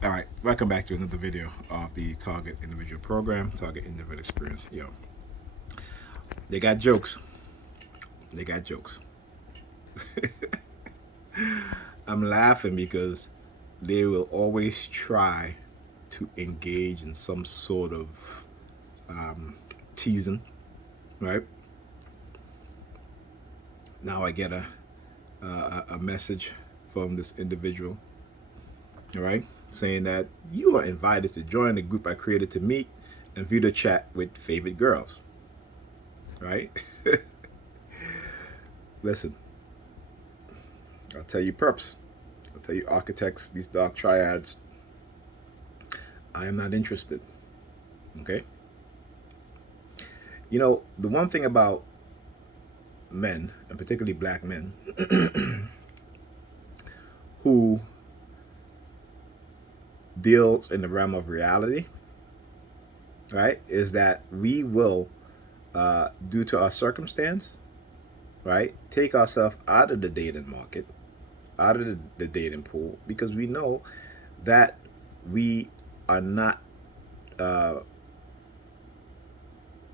All right, welcome back to another video of the Target Individual Program, Target Individual Experience. Yo, they got jokes. They got jokes. I'm laughing because they will always try to engage in some sort of um, teasing, right? Now I get a message from this individual, all right, saying that you are invited to join the group I created to meet and view the chat with favorite girls, right? Listen, I'll tell you perps. I'll tell you architects, these dark triads. I am not interested. Okay? You know, the one thing about men, and particularly black men, who deals in the realm of reality, right, is that we will, due to our circumstance, right, take ourselves out of the dating market, out of the dating pool, because we know that we are not uh,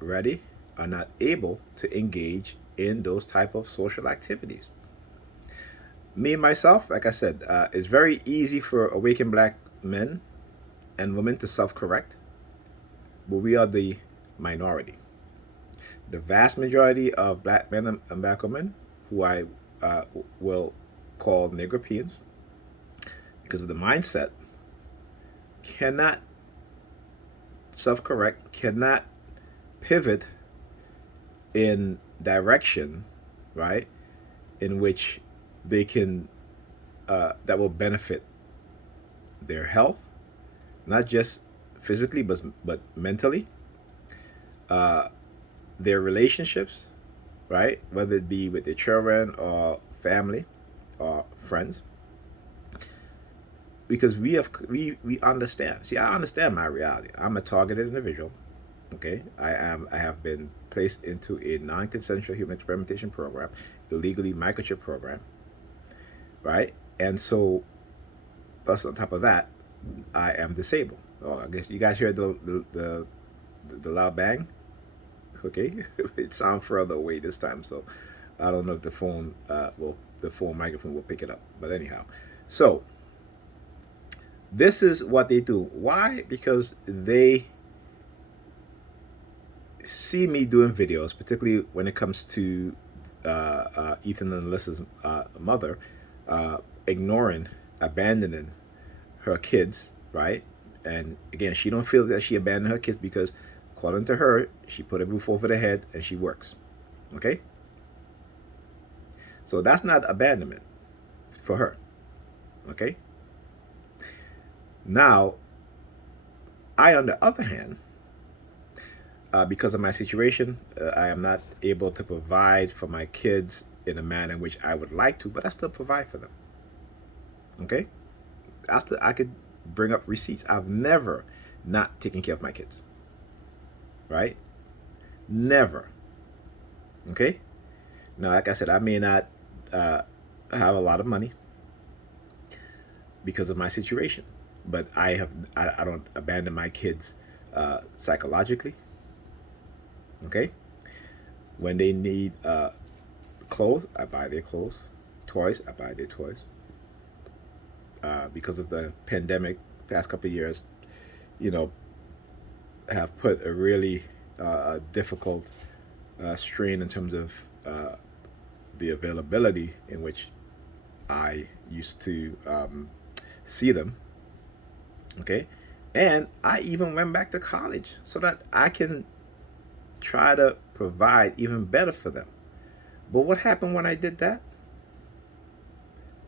ready, are not able to engage in those type of social activities. Me myself, like I said, it's very easy for awakened black men and women to self-correct, but we are the minority. The vast majority of black men and black women, who I will call Negropeans, because of the mindset, cannot self-correct, cannot pivot in direction, right, in which they can that will benefit their health, not just physically but mentally, uh, their relationships, right, whether it be with their children or family or friends, because we understand. See, I understand my reality. I'm a targeted individual. Okay, I have been placed into a non-consensual human experimentation program, the legally microchip program, right? And so, plus on top of that, I am disabled. Oh, I guess you guys heard the loud bang. Okay, it sounds further away this time, so I don't know if the phone microphone will pick it up. But anyhow, so this is what they do. Why? Because they see me doing videos, particularly when it comes to Ethan and Alyssa's mother, uh, ignoring, abandoning her kids, right? And again, she don't feel that she abandoned her kids because, according to her, she put a roof over their head and she works. Okay, so that's not abandonment for her. Okay, now I, on the other hand, because of my situation, I am not able to provide for my kids in a manner in which I would like to, but I still provide for them. Okay, I could bring up receipts. I've never not taken care of my kids. Right? Never. Okay. Now, like I said, I may not uh, have a lot of money because of my situation, but I don't abandon my kids psychologically. Okay. When they need clothes, I buy their clothes. Toys, I buy their toys. Because of the pandemic, past couple of years, you know, have put a really difficult strain in terms of the availability in which I used to see them. Okay. And I even went back to college so that I can try to provide even better for them. But what happened when I did that?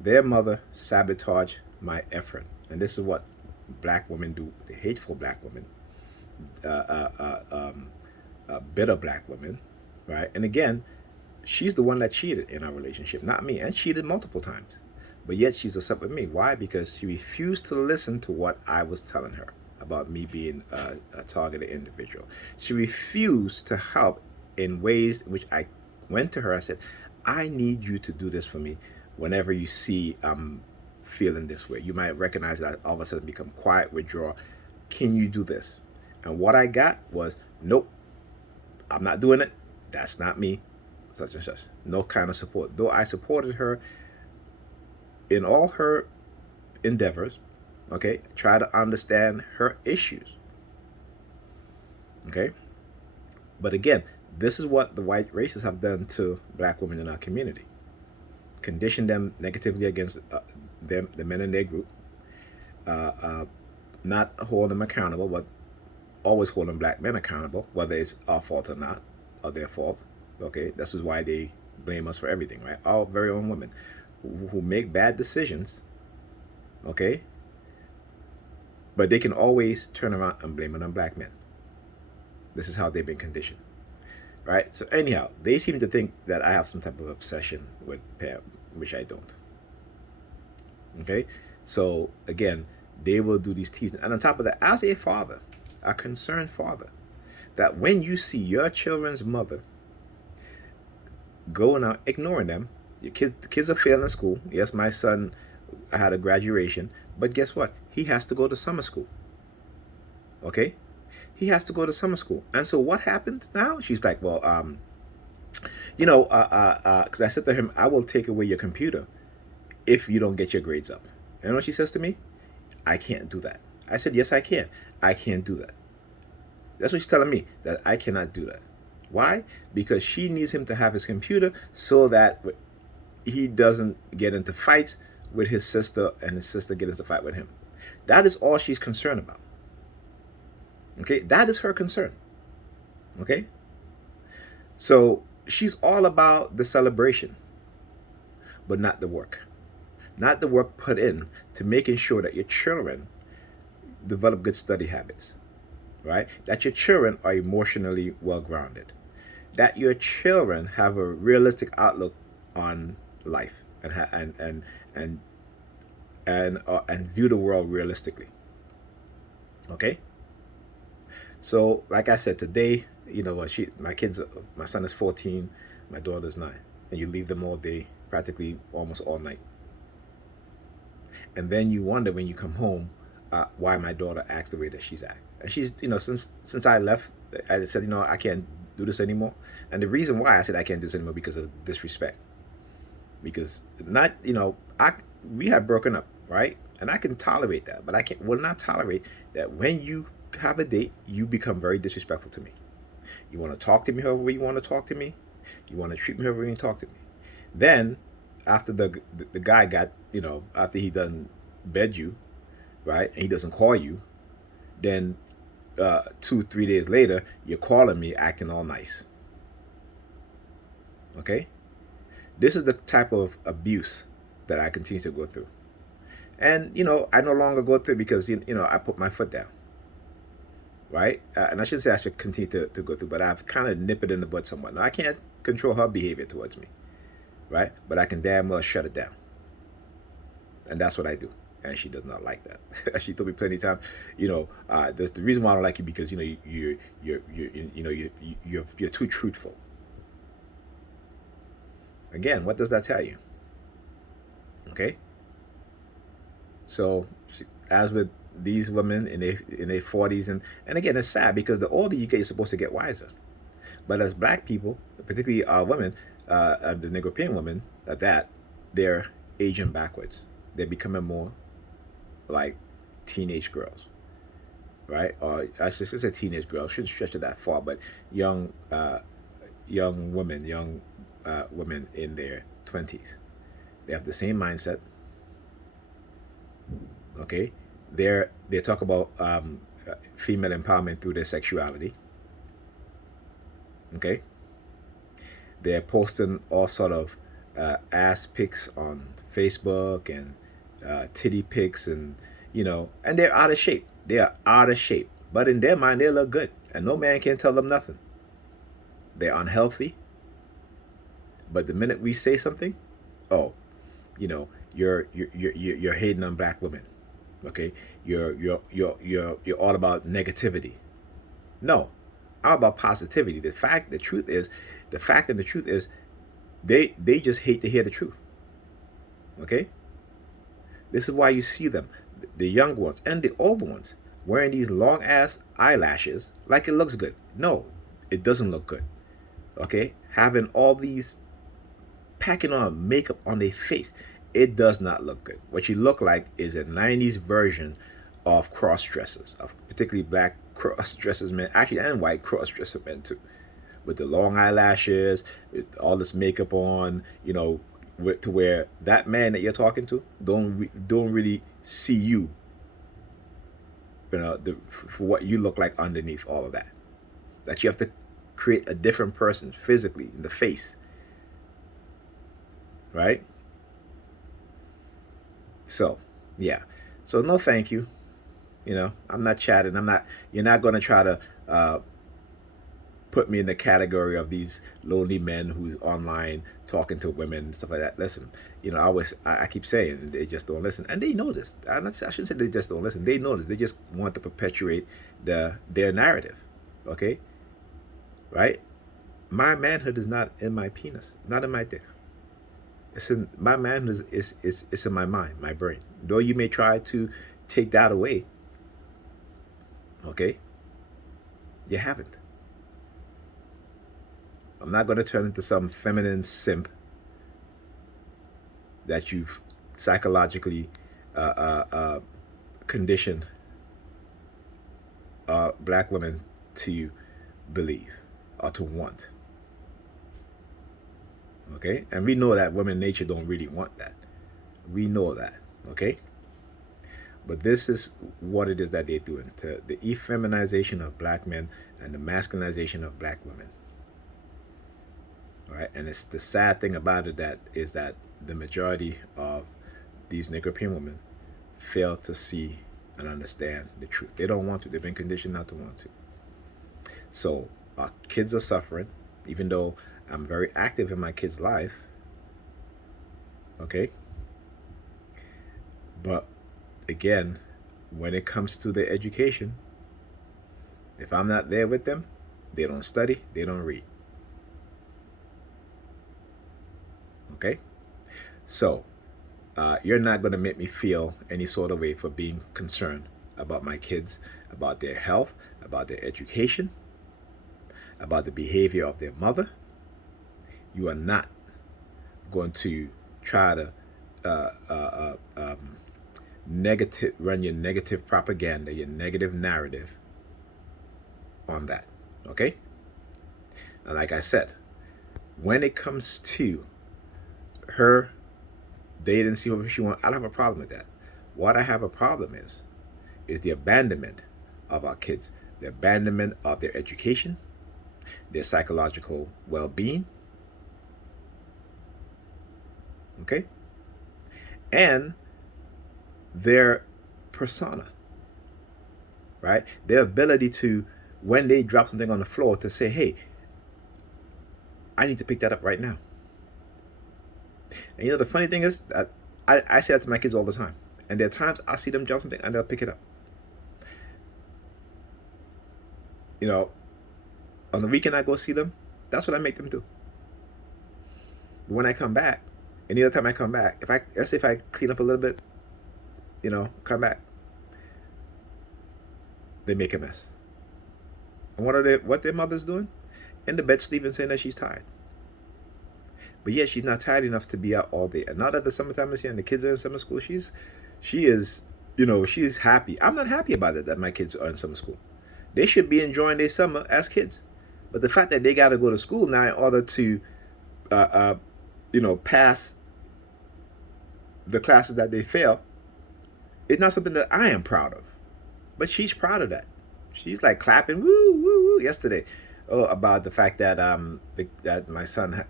Their mother sabotaged my effort. And this is what black women do, the hateful black women, uh, uh, uh, um, bitter black women, right? And again, she's the one that cheated in our relationship, not me, and cheated multiple times. But yet she's upset with me. Why? Because she refused to listen to what I was telling her about me being a targeted individual. She refused to help in ways in which I went to her. I said, I need you to do this for me whenever you see I'm feeling this way. You might recognize that all of a sudden become quiet, withdraw. Can you do this? And what I got was, nope, I'm not doing it. That's not me. Such and such. No kind of support. Though I supported her in all her endeavors, okay, try to understand her issues. Okay? But again, this is what the white racists have done to black women in our community. Condition them negatively against them, the men in their group. Not hold them accountable, but always holding black men accountable, whether it's our fault or not, or their fault. Okay, this is why they blame us for everything, right? Our very own women who make bad decisions, okay, but they can always turn around and blame it on black men. This is how they've been conditioned, right? So anyhow, they seem to think that I have some type of obsession with Pam, which I don't. Okay, so again, they will do these teasing, and on top of that, as a father, a concerned father, that when you see your children's mother going out ignoring them, the kids are failing school. Yes, my son had a graduation, but guess what? He has to go to summer school. Okay, he has to go to summer school, and so what happens now? She's like, well, because I said to him, I will take away your computer if you don't get your grades up. You know what she says to me? I can't do that. I said, yes, I can. I can't do that. That's what she's telling me, that I cannot do that. Why? Because she needs him to have his computer so that he doesn't get into fights with his sister and his sister get into a fight with him. That is all she's concerned about. Okay? That is her concern. Okay? So she's all about the celebration, but not the work. Not the work put in to making sure that your children develop good study habits, right? That your children are emotionally well-grounded. That your children have a realistic outlook on life and view the world realistically. Okay? So, like I said, today, my son is 14, my daughter's 9, and you leave them all day, practically almost all night. And then you wonder when you come home why my daughter acts the way that she's act. And she's, since I left, I said, I can't do this anymore. And the reason why I said I can't do this anymore because of disrespect. Because we have broken up, right? And I can tolerate that, but will not tolerate that when you have a date, you become very disrespectful to me. You want to talk to me however you want to talk to me. You want to treat me however you want to talk to me. Then, after the guy got, after he done bed you, right, and he doesn't call you, then 2-3 days later, you're calling me acting all nice. Okay? This is the type of abuse that I continue to go through. And, I no longer go through because, I put my foot down. Right? And I shouldn't say I should continue to go through, but I've kind of nipped it in the bud somewhat. Now, I can't control her behavior towards me. Right? But I can damn well shut it down. And that's what I do. And she does not like that. She told me plenty of times, there's the reason why I don't like you because you're too truthful. Again, what does that tell you? Okay. So, as with these women in their 40s, and again, it's sad because the older you get, you're supposed to get wiser. But as black people, particularly women, the Negropean women, they're aging backwards. They're becoming more like teenage girls, right? Or I should say teenage girls. Shouldn't stretch it that far, but young women in their 20s. They have the same mindset. Okay, they talk about female empowerment through their sexuality. Okay, they're posting all sort of ass pics on Facebook and titty pics, and and they're out of shape. They are out of shape, but in their mind, they look good, and no man can tell them nothing. They're unhealthy, but the minute we say something, oh, you're hating on black women. Okay, you're all about negativity. No, I'm about positivity. The fact and the truth is, they just hate to hear the truth. Okay, This is why you see them, the young ones and the old ones, wearing these long ass eyelashes like it looks good. No, it doesn't look good. Okay? Having all these packing on makeup on their face, it does not look good. What you look like is a 90s version of cross dressers, of particularly black cross dressers men, actually, and white cross dresser men too, with the long eyelashes, with all this makeup on, to where that man that you're talking to don't really see you, for what you look like underneath all of that. That you have to create a different person physically in the face, right? So, yeah. So no, thank you. I'm not chatting. I'm not. You're not going to try to put me in the category of these lonely men who's online talking to women and stuff like that. Listen, I keep saying they just don't listen, and they know this. I shouldn't say they just don't listen. They know this. They just want to perpetuate their narrative. Okay, right? My manhood is not in my penis, not in my dick. It's in my manhood is in my mind, my brain. Though you may try to take that away, okay, you haven't. I'm not going to turn into some feminine simp that you've psychologically conditioned black women to believe or to want. Okay? And we know that women nature don't really want that. We know that. Okay? But this is what it is that they're doing to the effeminization of black men and the masculinization of black women. All right? And it's the sad thing about it that the majority of these European women fail to see and understand the truth. They don't want to. They've been conditioned not to want to. So our kids are suffering, even though I'm very active in my kids' life. Okay? But again, when it comes to their education, if I'm not there with them, they don't study, they don't read. Okay? So, you're not going to make me feel any sort of way for being concerned about my kids, about their health, about their education, about the behavior of their mother. You are not going to try to run your negative propaganda, your negative narrative on that. Okay? And like I said, when it comes to her dating, see whoever she wants, I don't have a problem with that. What I have a problem is the abandonment of our kids, the abandonment of their education, their psychological well-being. Okay? And their persona, right? Their ability to, when they drop something on the floor, to say, hey, I need to pick that up right now. And the funny thing is that I say that to my kids all the time. And there are times I see them drop something and they'll pick it up. On the weekend I go see them, that's what I make them do. But when I come back, any other time I come back, let's say if I clean up a little bit, come back, they make a mess. And what their mother's doing? In the bed sleeping, saying that she's tired. But yet she's not tired enough to be out all day. And now that the summertime is here and the kids are in summer school, she's happy. I'm not happy about it that my kids are in summer school. They should be enjoying their summer as kids. But the fact that they got to go to school now in order to, pass the classes that they fail, it's not something that I am proud of. But she's proud of that. She's like clapping, woo, woo, woo, yesterday. About the fact that that my son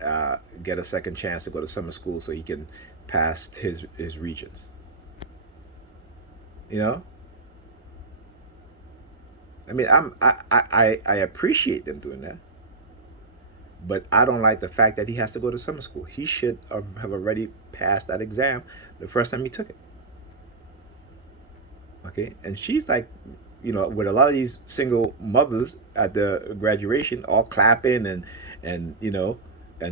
get a second chance to go to summer school so he can pass his regents. I mean, I appreciate them doing that, but I don't like the fact that he has to go to summer school. He should have already passed that exam the first time he took it. Okay, and she's like, with a lot of these single mothers at the graduation, all clapping and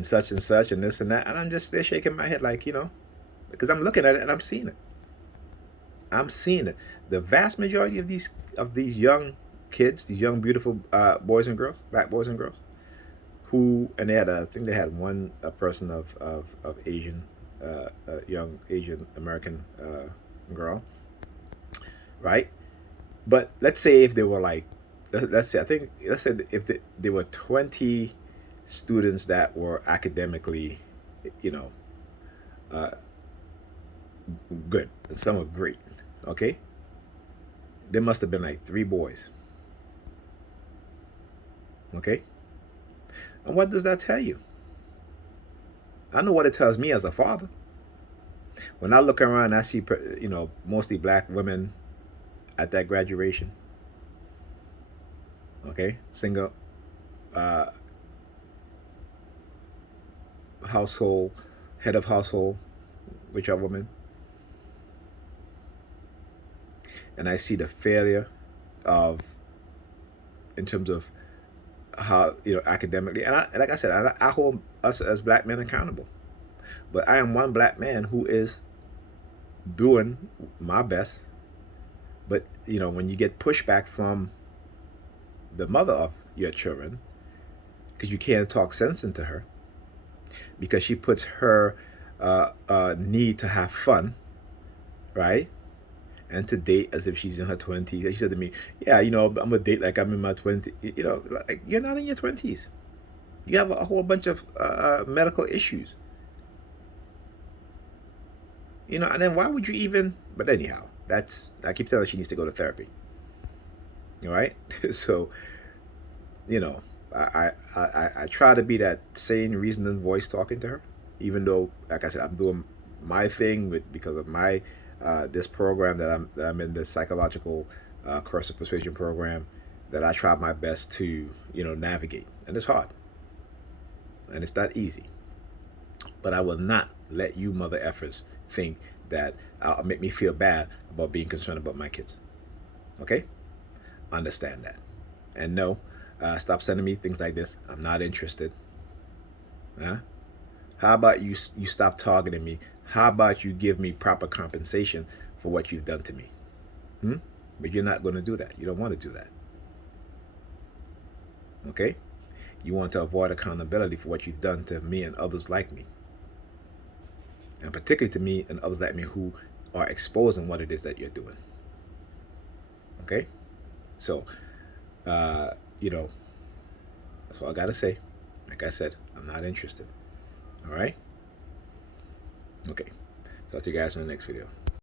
such and such and this and that, and I'm just there shaking my head like, because I'm looking at it and I'm seeing it. I'm seeing it. The vast majority of these young kids, these young beautiful boys and girls, black boys and girls, who, and they had I think they had one a person of Asian, young Asian American girl, right? But let's say if they were like, let's say I think let's say if there were 20 students that were academically, you know, uh, good, and some were great. Okay, there must have been like three boys. Okay, and what does that tell you? I know what it tells me as a father. When I look around, I see mostly black women at that graduation. Okay, single, uh, household, head of household, which are women, and I see the failure of in terms of how academically, and like I said, I hold us as black men accountable. But I am one black man who is doing my best. But when you get pushback from the mother of your children, because you can't talk sense into her, because she puts her need to have fun, right, and to date as if she's in her 20s. She said to me, "Yeah, I'm gonna date like I'm in my 20s." Like you're not in your 20s. You have a whole bunch of medical issues. And then why would you even? But anyhow, I keep telling her she needs to go to therapy. All right, so you know, I try to be that sane, reasoning voice talking to her, even though, like I said, I'm doing my thing because of my this program that I'm in, this psychological course of persuasion program, that I try my best to navigate, and it's hard, and it's not easy. But I will not let you mother effers think that make me feel bad about being concerned about my kids. Okay, understand that, and no, stop sending me things like this. I'm not interested. Huh? How about you stop targeting me? How about you give me proper compensation for what you've done to me? Hmm? But you're not going to do that. You don't want to do that. Okay? You want to avoid accountability for what you've done to me and others like me. And particularly to me and others like me who are exposing what it is that you're doing. Okay? So, uh, you know, that's all I got to say. Like I said, I'm not interested. All right? Okay. Talk to you guys in the next video.